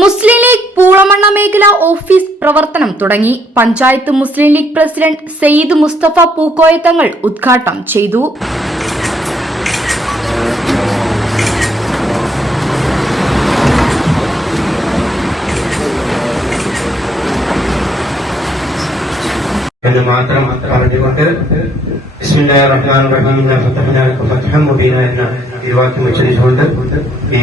മുസ്ലിം league Poolamanna മേഖല office പ്രവർത്തനം തുടങ്ങി. പഞ്ചായത്ത് മുസ്ലിം ലീഗ് പ്രസിഡന്റ് സെയ്ദ് മുസ്തഫ പൂക്കോയത്തങ്ങൾ ഉദ്ഘാടനം ചെയ്തു. എന്ന് മാത്രം പറഞ്ഞുകൊണ്ട് റഹ്മാൻ റഹീം ഇന്ന ഫതഹ്നാ ലക ഫത്ഹൻ മുബീന എന്ന തിരുവാക്യം ഉച്ചരിച്ചുകൊണ്ട് ഈ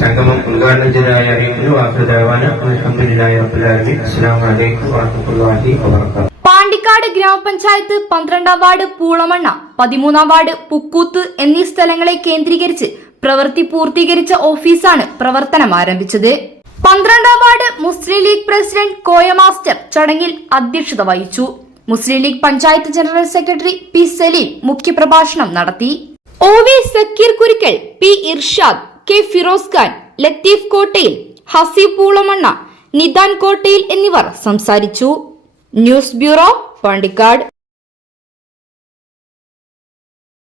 സംഗമം ഉദ്ഘാടനം ചെയ്തതായി അറിയുന്നു വാഹൃദാന അൽഹംദുലില്ലാഹി റബ്ബിൽ ആലമീൻ. അസ്സലാമു അലൈക്കും വറഹ്മത്തുള്ളാഹി വബറകാതുഹു. പാണ്ടിക്കാട് ഗ്രാമപഞ്ചായത്ത് പന്ത്രണ്ടാം വാർഡ് പൂളമണ്ണ പതിമൂന്നാം വാർഡ് പുക്കൂത്ത് എന്നീ സ്ഥലങ്ങളെ കേന്ദ്രീകരിച്ച് പ്രവൃത്തി പൂർത്തീകരിച്ച ഓഫീസാണ് പ്രവർത്തനം ആരംഭിച്ചത്. പന്ത്രണ്ടാം ward Muslim League president Koya master ചടങ്ങിൽ അധ്യക്ഷത വഹിച്ചു. Muslim League panchayat general secretary P Saleem മുഖ്യപ്രഭാഷണം നടത്തി. O V Sakkeer Kurukkal P Irshad K Firoz Khan Latheef Kottayil Haseeb Poolamanna Nidan Kottayil എന്നിവർ സംസാരിച്ചു. News bureau Pandikkad.